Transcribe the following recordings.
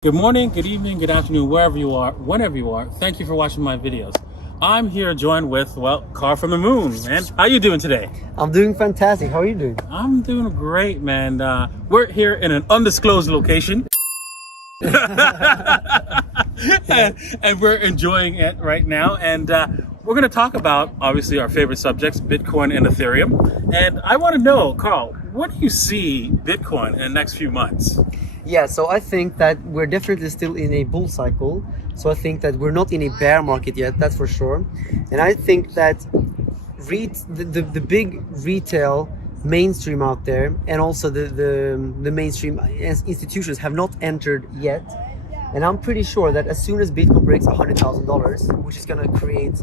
Good morning, good evening, good afternoon, wherever you are, whenever you are. Thank you for watching my videos. I'm here joined with, well, Carl from the moon, man. How you doing today? I'm doing fantastic. How are you doing? I'm doing great, man. We're here in an undisclosed location. and we're enjoying it right now. And we're going to talk about, obviously, our favorite subjects, Bitcoin and Ethereum. And I want to know, Carl, what do you see Bitcoin in the next few months? Yeah, so I think that we're definitely still in a bull cycle. So I think that we're not in a bear market yet, that's for sure. And I think that the big retail mainstream out there and also the mainstream institutions have not entered yet. And I'm pretty sure that as soon as Bitcoin breaks $100,000, which is going to create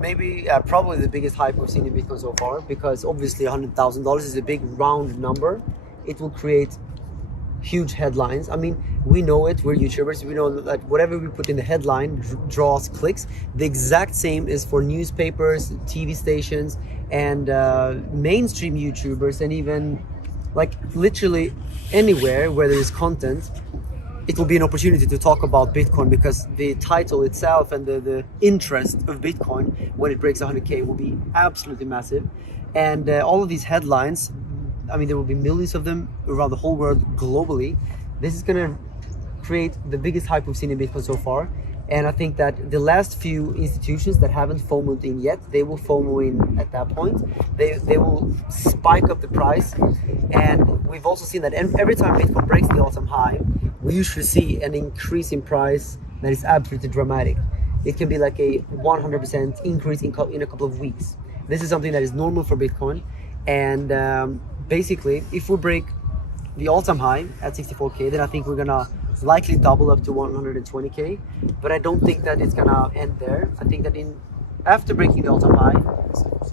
maybe probably the biggest hype we've seen in Bitcoin so far, because obviously $100,000 is a big round number. It will create huge headlines. I mean, we know it, we're YouTubers, we know that whatever we put in the headline draws clicks. The exact same is for newspapers, TV stations, and mainstream YouTubers, and even like literally anywhere where there is content, it will be an opportunity to talk about Bitcoin, because the title itself and the interest of Bitcoin when it breaks 100K will be absolutely massive. And all of these headlines, I mean, there will be millions of them around the whole world globally. This is going to create the biggest hype we've seen in Bitcoin so far. And I think that the last few institutions that haven't FOMOed in yet, they will FOMO in at that point. They will spike up the price. And we've also seen that every time Bitcoin breaks the all-time high, we usually see an increase in price that is absolutely dramatic. It can be like a 100% increase in a couple of weeks. This is something that is normal for Bitcoin. And basically, if we break the all-time high at 64K, then I think we're gonna likely double up to 120K. But I don't think that it's gonna end there. I think that after breaking the all-time high,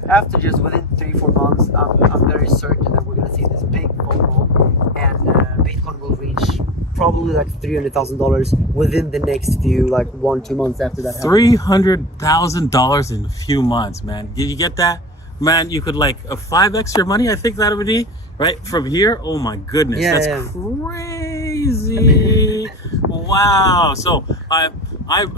after just within 3-4 months, I'm very certain that we're gonna see this big FOMO, and Bitcoin will reach probably like $300,000 within the next few, like 1-2 months after that. $300,000 in a few months, man. Did you get that? Man, you could like a 5x your money. I think that would be right from here. Oh my goodness, that's crazy! Wow. So I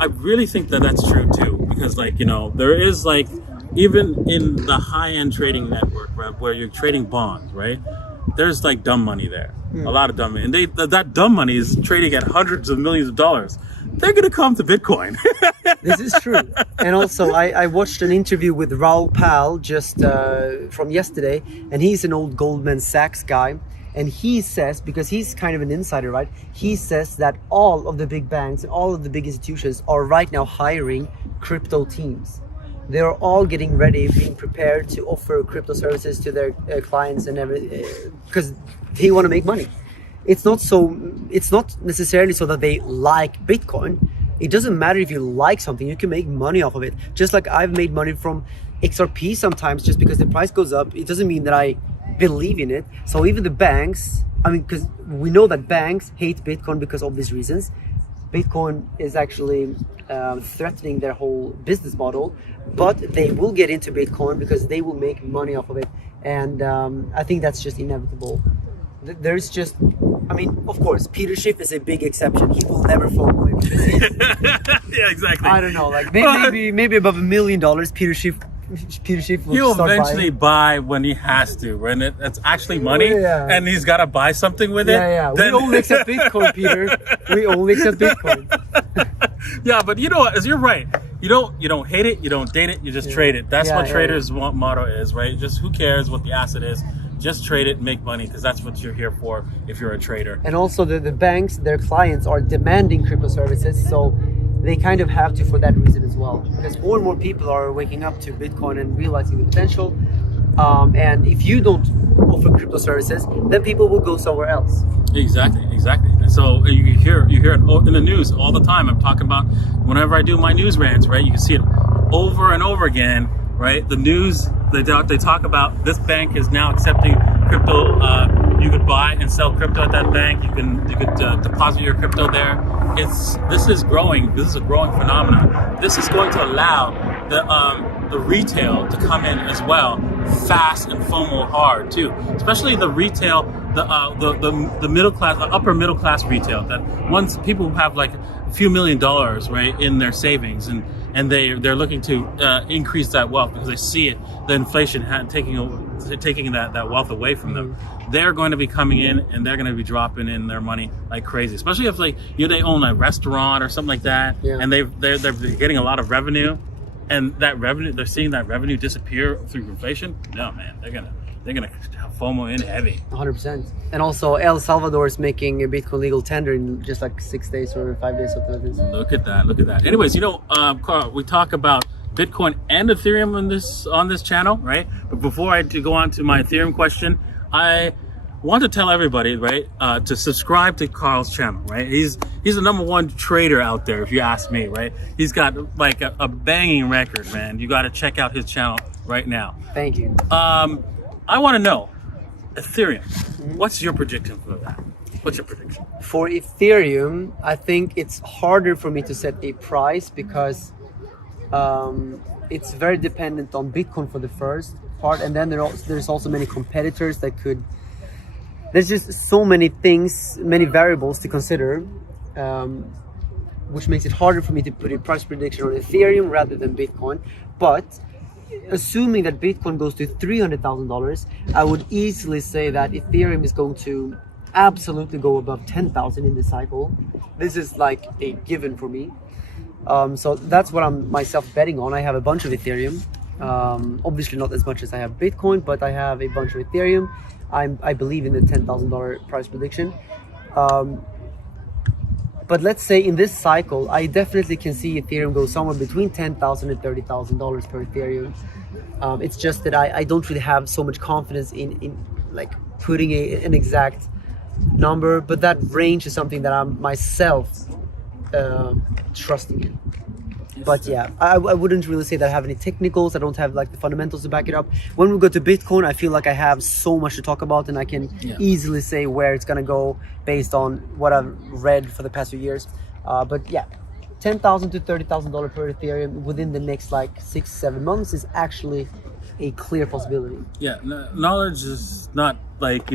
really think that that's true too, because like, you know, there is like, even in the high-end trading network, right, where you're trading bonds, right? There's like dumb money there, a lot of dumb money, and that dumb money is trading at hundreds of millions of dollars. They're gonna come to Bitcoin. This is true. And also, I watched an interview with Raoul Pal just from yesterday, and he's an old Goldman Sachs guy, and he says, because he's kind of an insider, right? He says that all of the big banks and all of the big institutions are right now hiring crypto teams. They're all getting ready, being prepared to offer crypto services to their clients and everything, because they want to make money. It's not necessarily so that they like Bitcoin. It doesn't matter if you like something, you can make money off of it. Just like I've made money from XRP sometimes, just because the price goes up, it doesn't mean that I believe in it. So even the banks, I mean, because we know that banks hate Bitcoin because of these reasons. Bitcoin is actually threatening their whole business model, but they will get into Bitcoin because they will make money off of it. And I think that's just inevitable. There's just, I mean, of course, Peter Schiff is a big exception. He will never FOMO it. Yeah, exactly. I don't know, like maybe above $1 million, Peter Schiff will He'll start eventually buying. buy when he has to, when it's actually money, Yeah. and he's got to buy something with it. Yeah. Then... We only accept Bitcoin, Peter. We only accept Bitcoin. Yeah, but you know, as you're right. You don't hate it, you don't date it, you just trade it. That's what traders' motto is, right? Just who cares what the asset is? Just trade it and make money, because that's what you're here for if you're a trader. And also the banks, their clients are demanding crypto services, so they kind of have to for that reason as well. Because more and more people are waking up to Bitcoin and realizing the potential. And if you don't offer crypto services, then people will go somewhere else. Exactly. And so you hear it in the news all the time. I'm talking about whenever I do my news rants, right? You can see it over and over again, right? The news, they talk about this bank is now accepting crypto. You could buy and sell crypto at that bank. You could deposit your crypto there. This is growing. This is a growing phenomenon. This is going to allow the retail to come in as well, fast and FOMO hard too. Especially the retail the middle class, the upper middle class retail. That once people who have like a few $1 million, right, in their savings, and they're looking to increase that wealth because they see it, the inflation taking that wealth away from them. They're going to be coming in and they're going to be dropping in their money like crazy, especially if like they own a restaurant or something like that, and they're getting a lot of revenue, and that revenue, they're seeing that revenue disappear through inflation. No, man, they're gonna have FOMO in heavy. 100%. And also El Salvador is making a Bitcoin legal tender in just like 6 days or 5 days, something like this. Look at that. Anyways, Carl, we talk about Bitcoin and Ethereum on this channel, right? But before I go on to my Ethereum question, I want to tell everybody, right, to subscribe to Carl's channel, right? He's the #1 trader out there, if you ask me, right? He's got like a banging record, man. You got to check out his channel right now. Thank you. I want to know, Ethereum, what's your prediction for that? What's your prediction? For Ethereum, I think it's harder for me to set a price because it's very dependent on Bitcoin for the first part, and then there's also many competitors that could. There's just so many things, many variables to consider, which makes it harder for me to put a price prediction on Ethereum rather than Bitcoin. But assuming that Bitcoin goes to $300,000, I would easily say that Ethereum is going to absolutely go above 10,000 in this cycle. This is like a given for me. So that's what I'm myself betting on. I have a bunch of Ethereum. Obviously not as much as I have Bitcoin, but I have a bunch of Ethereum. I believe in the $10,000 price prediction. But let's say in this cycle, I definitely can see Ethereum go somewhere between $10,000 and $30,000 per Ethereum. It's just that I don't really have so much confidence in like putting an exact number, but that range is something that I'm myself trusting in. But yeah, I wouldn't really say that I have any technicals. I don't have like the fundamentals to back it up. When we go to Bitcoin, I feel like I have so much to talk about, and I can easily say where it's gonna go based on what I've read for the past few years. But yeah, $10,000 to $30,000 per Ethereum within the next like 6-7 months is actually a clear possibility. Yeah, knowledge is not like,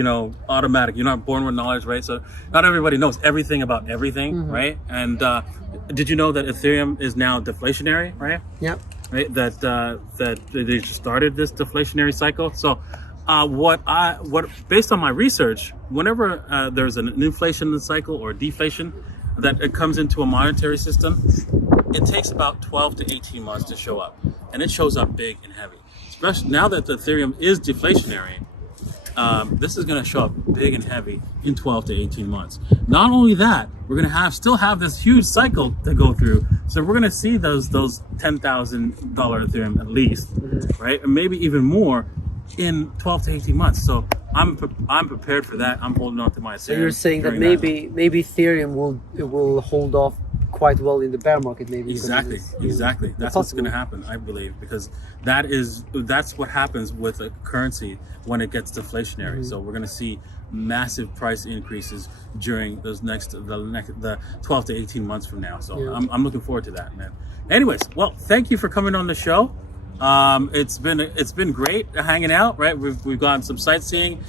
automatic. You're not born with knowledge, right? So not everybody knows everything about everything, right? And did you know that Ethereum is now deflationary, right? Yeah. Right. That they just started this deflationary cycle. So what based on my research, whenever there's an inflation cycle or deflation that it comes into a monetary system, it takes about 12 to 18 months to show up, and it shows up big and heavy. Especially now that the Ethereum is deflationary, this is going to show up big and heavy in 12 to 18 months. Not only that, we're going to still have this huge cycle to go through. So we're going to see those $10,000 Ethereum at least, right? And maybe even more in 12 to 18 months. So I'm prepared for that. I'm holding on to my Ethereum. So you're saying that maybe Ethereum will hold off quite well in the bear market, maybe. Exactly. That's what's going to happen, I believe, because that's what happens with a currency when it gets deflationary. So we're going to see massive price increases during the 12 to 18 months from now. So I'm looking forward to that, man. Anyways, well, thank you for coming on the show. It's been great hanging out, right? We've gone some sightseeing.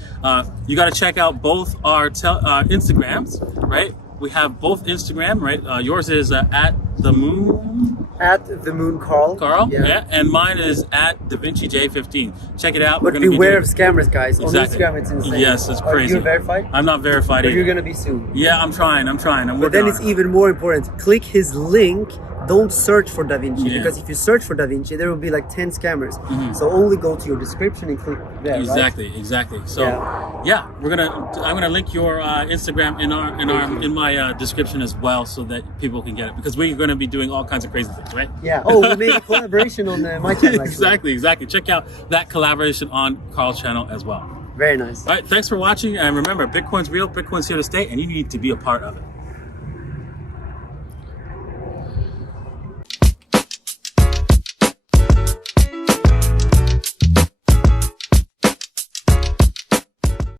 You got to check out both our Instagrams, right? We have both Instagram, right? Yours is at the moon. At the moon, Carl. Yeah. And mine is at DaVinciJ15. Check it out. But beware of scammers, guys. Exactly. On Instagram, it's insane. Yes, it's crazy. Are you verified? I'm not verified either. But you're gonna be soon. Yeah, I'm trying. But then it's even more important. Click his link. Don't search for DaVinci, because if you search for DaVinci, there will be like 10 scammers. So only go to your description and click there. Exactly. So I'm gonna link your Instagram in my description as well, so that people can get it, because we're gonna be doing all kinds of crazy things, right? Yeah. Oh, we made a collaboration on my channel. Exactly. Check out that collaboration on Carl's channel as well. Very nice. All right. Thanks for watching, and remember, Bitcoin's real. Bitcoin's here to stay, and you need to be a part of it.